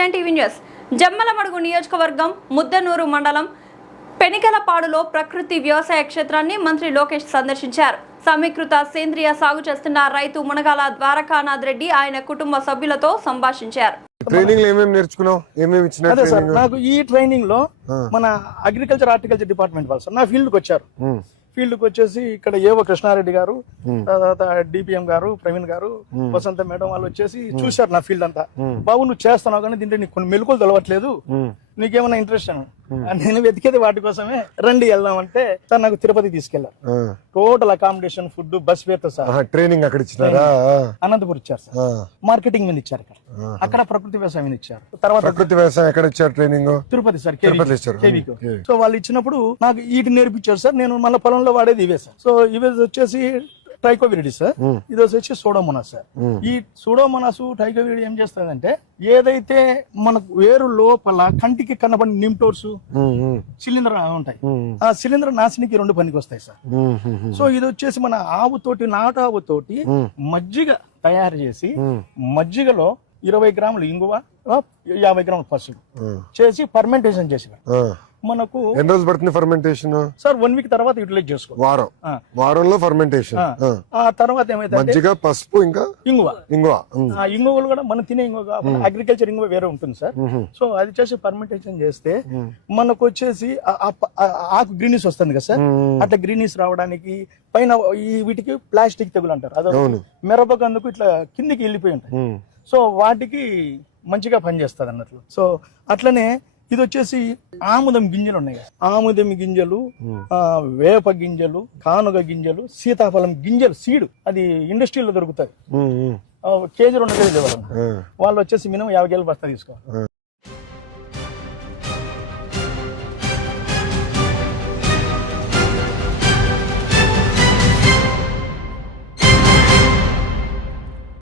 TV9 TV news. Jammalamadugu నియోజకవర్గం ముద్దనూరు మండలం పెనికలపాడులో ప్రకృతి వ్యవసాయ క్షేత్రాన్ని మంత్రి లోకేష్ సందర్శించారు. సమీకృత సేంద్రియ సాగు చేస్తున్న రైతు మునగాల ద్వారకానాథ్ రెడ్డి ఆయన కుటుంబ సభ్యులతో సంభాషించారు. ట్రైనింగ్ ఏమేమి నేర్చుకున్నావు? ఏమేమి ఇచ్చినారు? సార్ నాకు ఈ ట్రైనింగ్ లో మన అగ్రికల్చర్ హార్టికల్చర్ డిపార్ట్మెంట్ వాళ్ళు సార్ నా ఫీల్డ్ కి వచ్చారు. ఫీల్డ్ కి వచ్చేసి ఇక్కడ ఏవో కృష్ణారెడ్డి గారు, తర్వాత డిపిఎం గారు, ప్రవీణ్ గారు, వసంత మేడం వాళ్ళు వచ్చేసి చూశారు నా ఫీల్డ్ అంతా. బాబు నువ్వు చేస్తున్నావు కానీ దీంట్లో నీకు కొన్ని మెలకువలు తెలవట్లేదు, నీకేమైనా ఇంట్రెస్ట్ అని నేను వెతికేది వాటి కోసమే. రండి వెళ్దామంటే సార్ నాకు తిరుపతి తీసుకెళ్లారు. Total accommodation, food, bus fair sir. Training అక్కడ ఇచ్చినారా? అనంతపురం ఇచ్చారు సార్. మార్కెటింగ్ మీద ఇచ్చారు అక్కడ ప్రకృతి వ్యవసాయం మీద ఇచ్చారు. తర్వాత ప్రకృతి వ్యవసాయం ఎక్కడ ఇచ్చారు ట్రైనింగ్? తిరుపతి సార్, కేవీకి. సో వాళ్ళు ఇచ్చినప్పుడు నాకు వీటిని నేర్పించారు సార్. నేను మన పొలంలో వాడేది ఇవే సార్. సో ఇవే వచ్చేసి ట్రైకోవిరిడి సార్, ఇది వచ్చి సూడోమోనాస్ సార్. ఈ సూడోమోనాస్ ట్రైకోవిరిడి ఏం చేస్తుందంటే ఏదైతే మనకు వేరు లోపల కంటికి కనబడి నిమ్టోర్స్, శిలీంధ్ర ఉంటాయి, ఆ శిలీంధ్ర నాశనికి రెండు పనికి వస్తాయి సార్. సో ఇది వచ్చేసి మన ఆవుతోటి, నాటు ఆవుతోటి మజ్జిగ తయారు చేసి మజ్జిగలో 20 గ్రాములు ఇంగువ, 50 గ్రాములు పసుపు చేసి ఫర్మెంటేషన్ చేసి మనకు ఎన్ని రోజులు పడుతుంది ఫర్మెంటేషన్ సార్? 1 వీక్ తర్వాత యూటిలైజ్ చేసుకో. వారంలో ఫర్మెంటేషన్. ఆ తర్వాత ఏమైతే మజ్జిగ, పసుపు, ఇంకా ఇంగువ. ఆ ఇంగువలు కూడా మనం తినే ఇంగువ, అగ్రికల్చర్ ఇంగువ వేరే ఉంటుంది సార్. సో అది చేసి ఫర్మెంటేషన్ చేస్తే మనకు వచ్చేసి ఆకు గ్రీనిస్ వస్తుంది కదా సార్. అట్లా గ్రీనిస్ రావడానికి పైన ఈ వీటికి ప్లాస్టిక్ తెగులు అంటారు, అదే మిరపకందుకు ఇట్లా కిందికి వెళ్ళిపోయి ఉంటాయి. సో వాటికి మంచిగా పనిచేస్తుంది అన్నట్లు. సో అట్లనే ఇది వచ్చేసి ఆముదం గింజలు ఉన్నాయి. ఆముదం గింజలు, వేప గింజలు, కానుగ గింజలు, సీతాఫలం గింజలు సీడ్, అది ఇండస్ట్రీలో దొరుకుతాయి. కేజీ 2 కేజీలు ఇవ్వాలి. వాళ్ళు వచ్చేసి మినిమం 50 కేజీలు బస్తా తీసుకోవాలి.